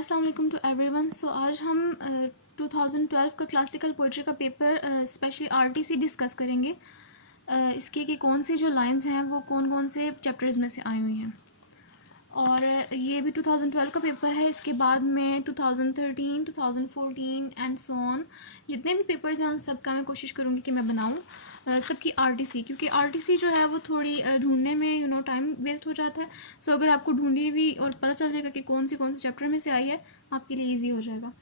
अस्सलाम वालेकुम to everyone. सो आज हम 2012 का क्लासिकल पोइट्री का पेपर स्पेशली आरटीसी डिस्कस करेंगे। इसके कि कौन सी जो लाइंस हैं वो कौन कौन से चैप्टर्स में से आई हुई हैं। और ये भी 2012 का पेपर है। इसके बाद में 2013, 2014 एंड सो ऑन जितने भी पेपर्स हैं उन सब का मैं कोशिश करूँगी कि मैं बनाऊँ सबकी आरटीसी, क्योंकि आरटीसी जो है वो थोड़ी ढूंढने में टाइम वेस्ट हो जाता है। सो अगर आपको ढूंढी हुई और पता चल जाएगा कि कौन से चैप्टर में से आई है, आपके लिए ईजी हो जाएगा।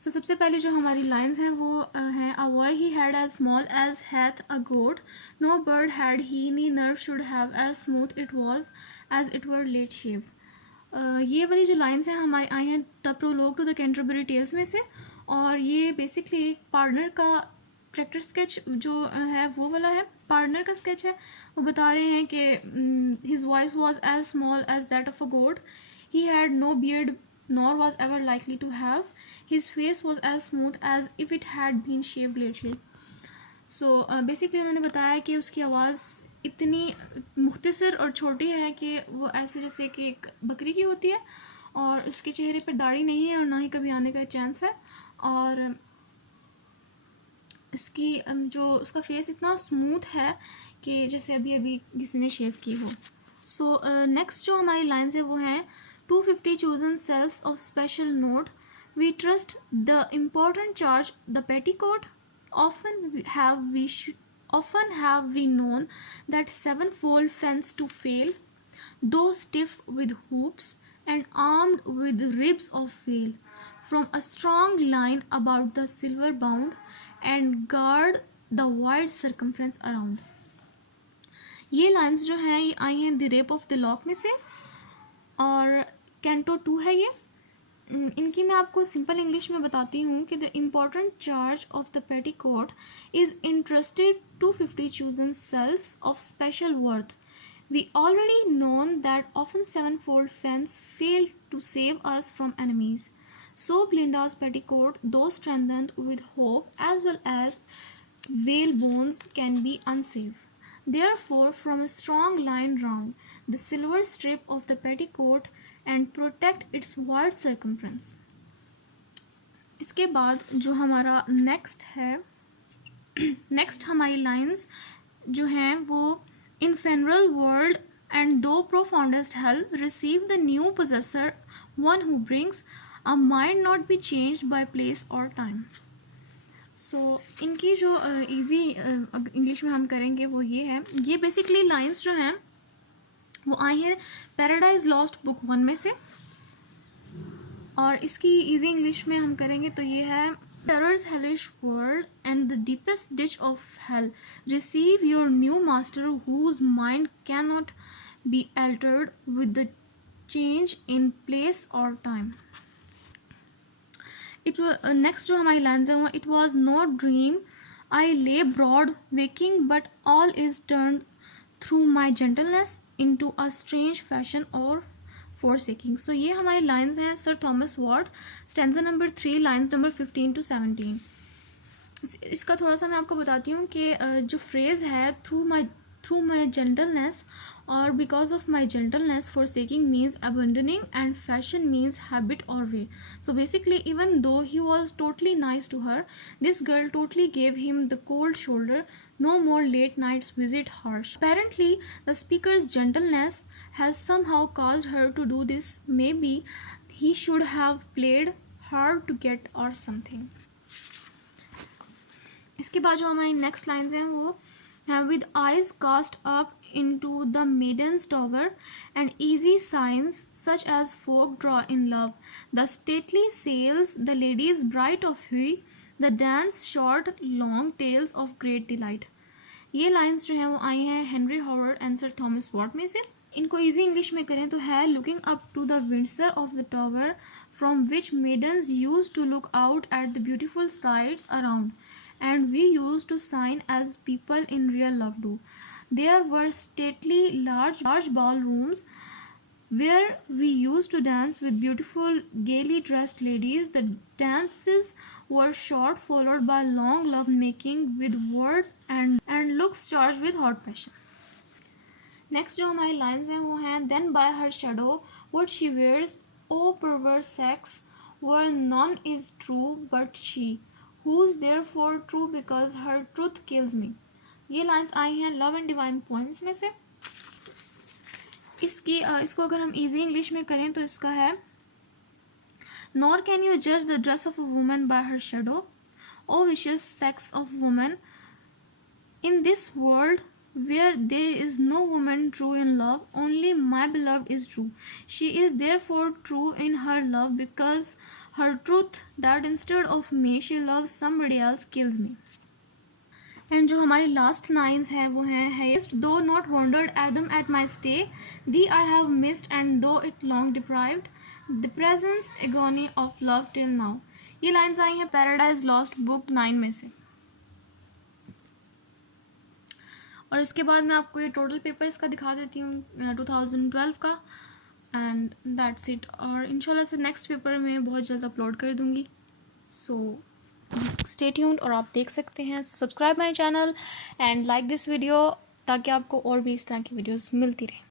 सो सबसे पहले जो हमारी लाइंस हैं वो हैं, a boy he had as small as hath a goat, no beard had he ne never should have as smooth it was as it were late shave. ये वाली जो लाइंस हैं हमारी आई हैं the prologue to the Canterbury Tales में से। और ये बेसिकली एक पार्टनर का करेक्टर स्केच जो है वो वाला है, पार्टनर का स्केच है। वो बता रहे हैं कि his voice was as small as that of a goat, he had no beard nor was ever likely to have, his face was as smooth as if it had been shaved lately. So basically उन्होंने बताया कि उसकी आवाज़ इतनी मुख्तसर और छोटी है कि वो ऐसे जैसे कि एक बकरी की होती है, और उसके चेहरे पर दाढ़ी नहीं है और ना ही कभी आने का चांस है। और इसकी जो उसका फेस इतना स्मूथ है कि जैसे अभी अभी किसी ने शेव की हो। सो नेक्स्ट जो हमारी लाइन्स है वो हैं, 250 chosen selves of special note, we trust the important charge the petticoat, often have we known that sevenfold fence to fail, though stiff with hoops and armed with ribs of veil, from a strong line about the silver bound and guard the wide circumference around। ये lines जो हैं ये आई हैं the rape of the lock में से, और canto 2 है ये। इनकी मैं आपको सिंपल इंग्लिश में बताती हूँ कि the important charge of the petticoat is interested 250 chosen selves of special worth, we already known that often sevenfold fence failed to save us from enemies, so Belinda's petticoat, though strengthened with hope as well as whalebones, can be unsafe. Therefore, from a strong line round the silver strip of the petticoat and protect its wide circumference। इसके बाद जो हमारा next है, next हमारी lines जो हैं वो, इन फेनरल world and thou profoundest hell receive the new possessor one who brings a mind not be changed by place और टाइम। सो इनकी जो इजी इंग्लिश में हम करेंगे वो ये है। ये बेसिकली लाइंस जो हैं वो आई है पैराडाइज लॉस्ट बुक 1 में से, और इसकी इजी इंग्लिश में हम करेंगे तो ये है, terrors hellish world and the deepest ditch of hell receive your new master whose mind can not be altered with the change in place और टाइम। इट नेक्स्ट जो हमारी लाइन्स हैं वो, it was no dream I lay broad waking but all is turned through my gentleness into a strange fashion और forsaking। So ये हमारी lines हैं sir Thomas Wyatt, stanza number 3, lines number 15 to 17। इसका थोड़ा सा मैं आपको बताती हूँ कि जो फ्रेज़ है थ्रू माई जेंटलनेस और because of my gentleness forsaking means abandoning and fashion means habit or way। So basically even though he was totally nice to her, this girl totally gave him the cold shoulder, no more late nights visit harsh। Apparently the speaker's gentleness has somehow caused her to do this, maybe he should have played hard to get or something। इसके बाद जो हमारी next lines हैं वो हैं, with eyes cast up into the maiden's tower and easy signs such as folk draw in love, the stately sails the ladies bright of hue, the dance short long tales of great delight। ये lines जो हैं वो आई हैं Henry Howard and Sir Thomas Ward में से। इनको easy English में करें तो है, looking up to the Windsor of the tower from which maidens use to look out at the beautiful sights around and we used to sign as people in real love do। There were stately large ballrooms where we used to dance with beautiful gaily dressed ladies। The dances were short, followed by long love making with words and looks charged with hot passion। Next जो हमारी lines हैं वो हैं, then by her shadow what she wears O perverse sex where none is true but she, who's therefore true because her truth kills me. ये lines आई हैं love and divine poems में से. इसको अगर हम इजी इंग्लिश में करें तो इसका है, नॉर कैन यू जज the dress of a woman by her shadow, O vicious sex of woman, in this world where there is no woman true in love, only my beloved is true. She is therefore true in her love because her truth that instead of me she loves somebody else kills me. And जो हमारी last lines हैं वो हैं, hast thou not wondered Adam at my stay, thee I have missed and thought it long deprived, the presence agony of love till now. ये lines आई हैं paradise lost book 9 में से. और इसके बाद मैं आपको ये टोटल पेपर इसका दिखा देती हूँ 2012 का, एंड दैट्स इट. और इंशाल्लाह से नेक्स्ट पेपर में बहुत जल्द अपलोड कर दूँगी. So stay tuned. और आप देख सकते हैं, subscribe my channel and like this video ताकि आपको और भी इस तरह की वीडियोस मिलती रहे.